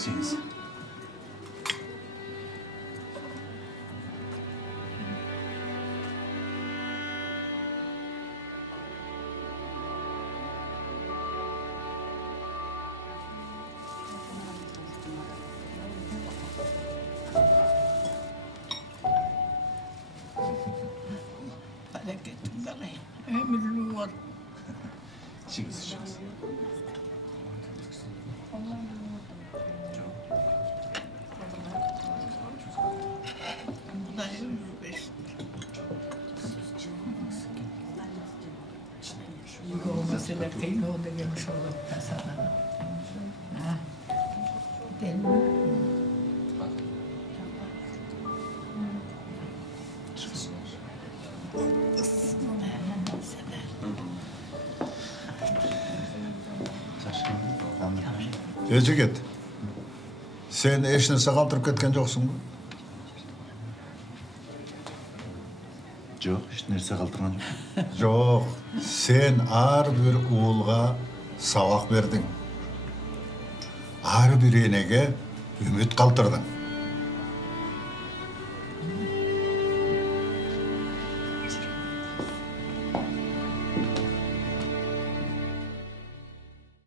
Gelmişsiniz. Hareketim bana ömürlü var. İçiniz içiniz. Bu da 105. Bu mesele kıyım oldu gelmiş olup da sana. Ha? Değil mi? Ejigit, sen eşnese kaldırıp ketken joksun mu? Yok, hiç neresi kaldırgan yok. Jok, sen ar bir uğulga sabak berdin. Ar bir enege ümit kaldırdın.